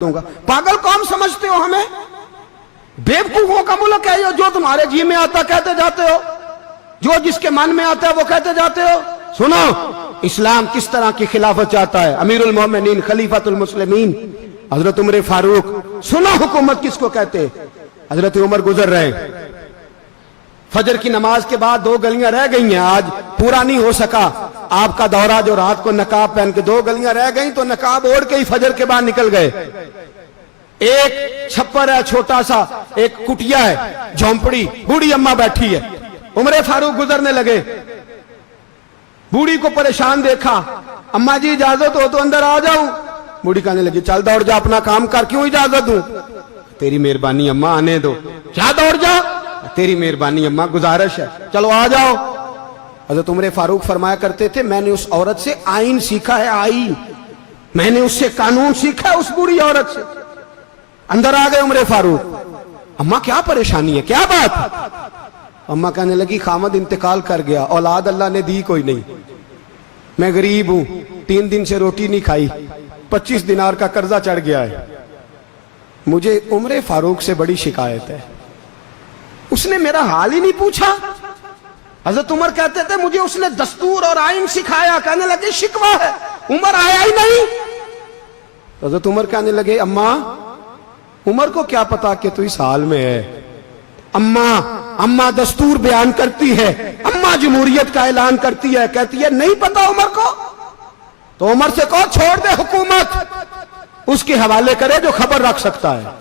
दूंगा। पागल कौन समझते हो हमें? बेवकूफों का मुल्क है ये, जो तुम्हारे जी में आता कहते जाते हो, जो जिसके मन में आता है वो कहते जाते हो। सुनो, इस्लाम किस तरह की खिलाफत चाहता है। अमीरुल मोमिनीन खलीफतुल मुस्लिमीन हजरत उमर फारूक। सुनो हुकूमत किसको कहते हैं। हजरत उमर गुजर रहे, फजर की नमाज के बाद 2 गलियां रह गई हैं, आज पूरा नहीं हो सका आपका दौरा, जो रात को नकाब पहन के 2 गलियां रह गई तो नकाब ओढ़ के ही फजर के बाद निकल गए। एक छप्पर है छोटा सा, एक कुटिया है, झोंपड़ी, बूढ़ी अम्मा बैठी है। उमर फारूक गुजरने लगे, बूढ़ी को परेशान देखा, अम्मा जी इजाजत हो तो अंदर आ जाऊं। बूढ़ी कहने लगी चल दौड़ जा, अपना काम कर, क्यों इजाजत दूं। तेरी मेहरबानी अम्मा, आने दो। क्या दौड़ जा, तेरी मेहरबानी अम्मा, गुजारिश है, चलो आ जाओ। हजरत उमर फारूक फरमाया करते थे, मैंने उस औरत से आईन सीखा है, आईन, मैंने उससे कानून सीखा है, उस बूढ़ी औरत से। अंदर आ गए उमर फारूक। अम्मा क्या परेशानी है, क्या बात। अम्मा कहने लगी खामद इंतकाल कर गया, औलाद अल्लाह ने दी कोई नहीं, मैं गरीब हूं, 3 दिन से रोटी नहीं खाई, 25 दिनार का कर्जा चढ़ गया है, मुझे उमर फारूक से बड़ी शिकायत है। उसने मेरा हाल ही नहीं पूछा। हजरत उमर कहते थे मुझे उसने दस्तूर और आइन सिखाया। कहने लगे शिकवा है, उमर आया ही नहीं। हजरत उमर कहने लगे अम्मा, उमर को क्या पता कि तू इस हाल में है। अम्मा दस्तूर बयान करती है, अम्मा जमहूरियत का ऐलान करती है, कहती है नहीं पता उमर को। तो उमर से कहो छोड़ दे हुकूमत, उसके हवाले करे जो खबर रख सकता है,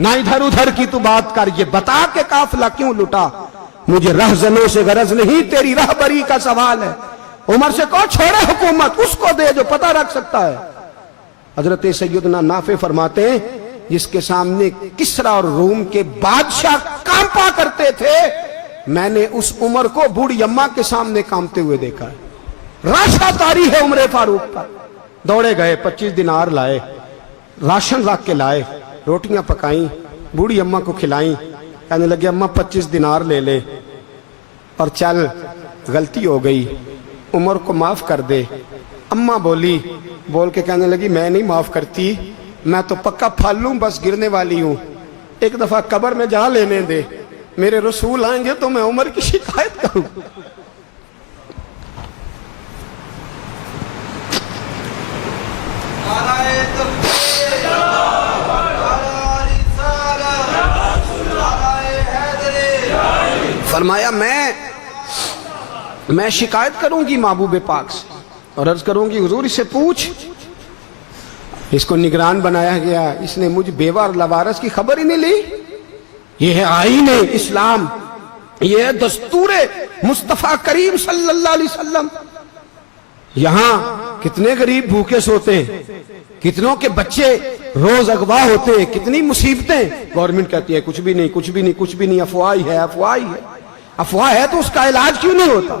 ना इधर उधर की तू बात कर, ये बता के काफिला क्यों लुटा, मुझे रहजनों से गरज नहीं, तेरी रहबरी का सवाल है। उमर से कहो छोड़े हुकूमत, उसको दे जो पता रख सकता है। हजरत सैयदना नाफे फरमाते हैं, जिसके सामने किसरा और रूम के बादशाह कांपा करते थे, मैंने उस उमर को बूढ़ी अम्मा के सामने कांपते हुए देखा है। राशा तारी है उमर फारूक का। दौड़े गए, 25 दिनार लाए, राशन रख के लाए, रोटियां पकाई, बूढ़ी अम्मा को खिलाई। कहने लगे अम्मा 25 दिनार ले ले और चल, गलती हो गई, उमर को माफ कर दे। अम्मा बोल के कहने लगी मैं नहीं माफ करती, मैं तो पक्का फल लूं, बस गिरने वाली हूं, एक दफा कब्र में जा लेने दे, मेरे रसूल आएंगे तो मैं उमर की शिकायत करूं। फरमाया मैं शिकायत करूंगी महबूब पाक से और अर्ज करूंगी हुजूर इससे पूछ। इसको निगरान बनाया गया, इसने मुझ बेवा और लवारस की खबर ही नहीं ली। यह है आईन इस्लाम, यह है दस्तूर मुस्तफा करीम सल्लल्लाहु अलैहि वसल्लम। यहां कितने गरीब भूखे सोते हैं, कितनों के बच्चे रोज अगवा होते हैं, कितनी मुसीबतें। गवर्नमेंट कहती है कुछ भी नहीं, कुछ भी नहीं, कुछ भी नहीं, अफवाह ही है, अफवाह ही है। अफवाह है तो उसका इलाज क्यों नहीं होता।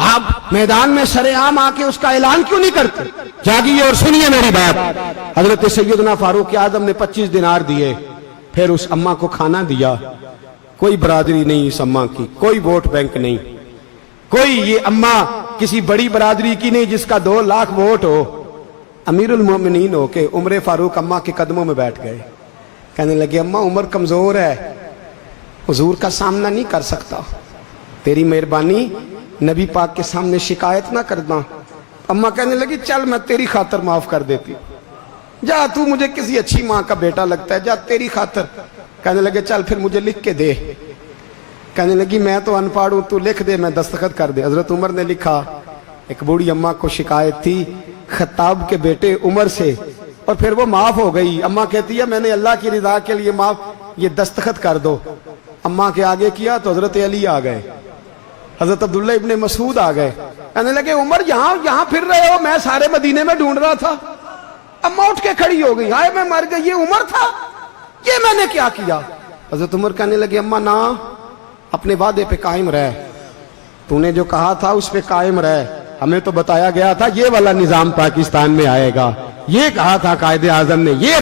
आप मैदान में सरेआम आके उसका ऐलान क्यों नहीं करते। जागिए और सुनिए मेरी बात। हजरत सैयदना फारूक आजम ने 25 दिनार दिए, फिर उस अम्मा को खाना दिया। कोई बरादरी नहीं इस अम्मा की, कोई वोट बैंक नहीं, कोई ये अम्मा किसी बड़ी बरादरी की नहीं जिसका 2 लाख वोट हो। अमीरुल मोमिनीन हो के उमर फारूक अम्मा के कदमों में बैठ गए। कहने लगे अम्मा उमर कमजोर है, हुजूर का सामना नहीं कर सकता, तेरी मेहरबानी नबी पाक के सामने शिकायत ना करना। अम्मा कहने लगी चल मैं तेरी खातर माफ कर देती, जा तू मुझे किसी अच्छी माँ का बेटा लगता है, जा तेरी खातर। कहने लगे चल फिर मुझे लिख के दे। कहने लगी मैं तो अनपढ़ हूं, तू लिख दे मैं दस्तखत कर दे। हजरत उमर ने लिखा। एक बूढ़ी अम्मा को शिकायत थी खत्ताब के बेटे उमर से, और फिर वो माफ हो गई। अम्मा कहती है मैंने अल्लाह की रिदा के लिए माफ, ये दस्तखत कर दो। अम्मा के आगे किया तो हजरत अली आ गए, हजरत अब्दुल्ला इब्ने मसूद आ गए। कहने लगे उमर यहाँ फिर रहे हो, मैं सारे मदीने में ढूंढ रहा था। अम्मा उठ के खड़ी हो गई, हाय मैं मर गई, ये उमर था, ये मैंने क्या किया। हजरत उमर कहने लगे अम्मा ना, अपने वादे पे कायम रह, तूने जो कहा था उस पे कायम रह, हमें तो बताया गया था ये वाला निजाम पाकिस्तान में आएगा, ये कहा था कायदे आजम ने, ये